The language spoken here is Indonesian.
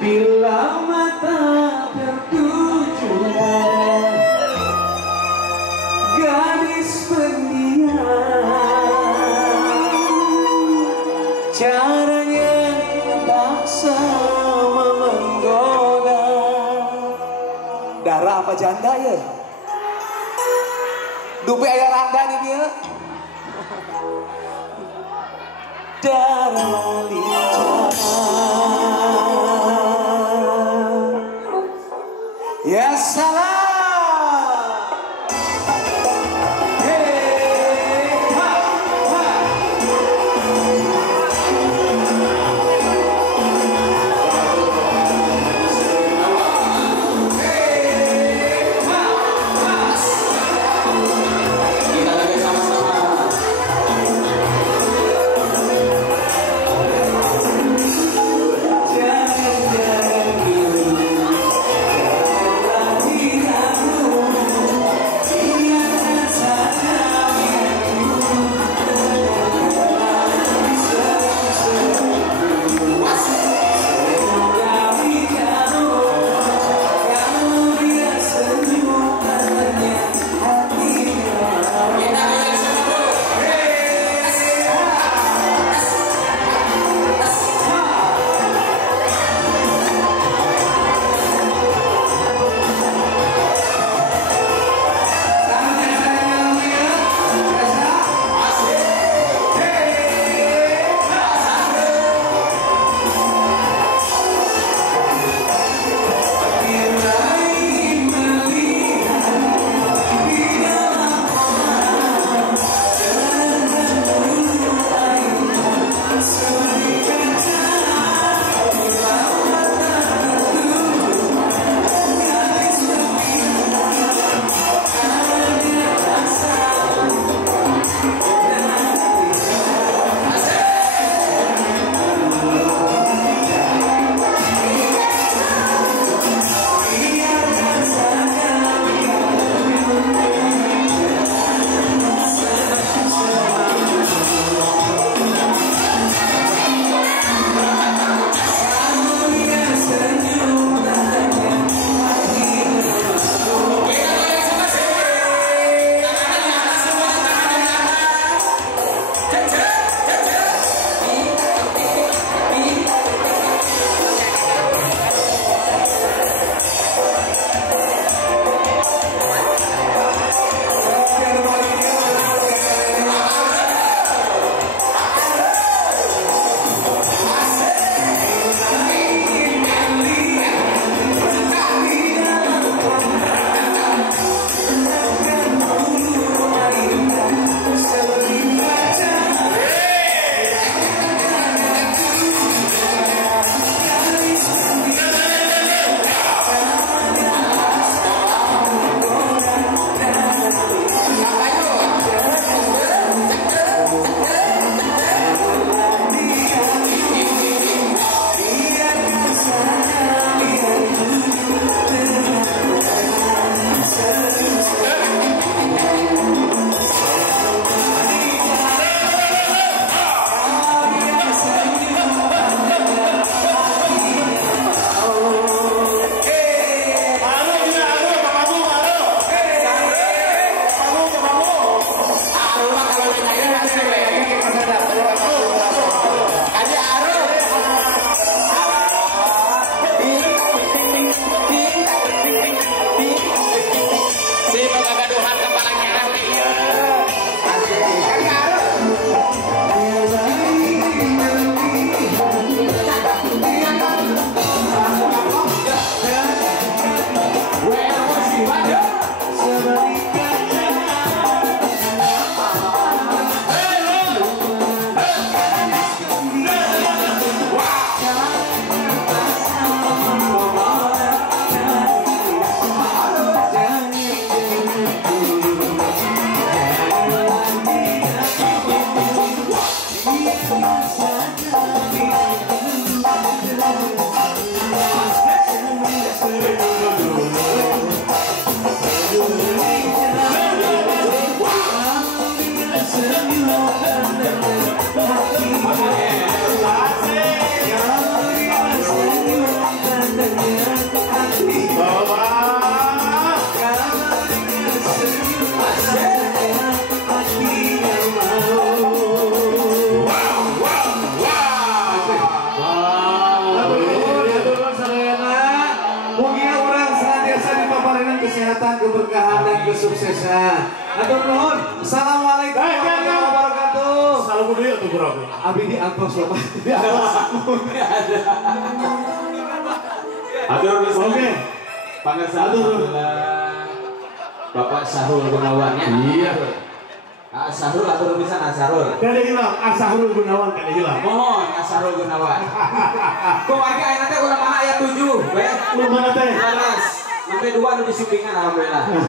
Bila mata tertuju gadis pendiam, caranya tak sama menggoda. Darah apa janda ya? Dupe ayah rangga nih dia. Darah lincah. Ya salam. Jangan-jangan dulu, janganlah suksesnya. Atur nuhun. Assalamualaikum warahmatullahi wabarakatuh. Salam budaya tuh bro. Abi di angkos loh. Di angkos. Atur Oke. Pangeran Atur. Bapak Sahrul Gunawan ya. Iya. Sahrul atur bisa Sahrul. Kali hilang Sahrul Gunawan kali hilang. Mohon Sahrul Gunawan. Kok warga ayeuna teh ulah mana ayat 7, we. Lu mana teh? Laras. Sampai 2 nu disupingan alhamdulillah.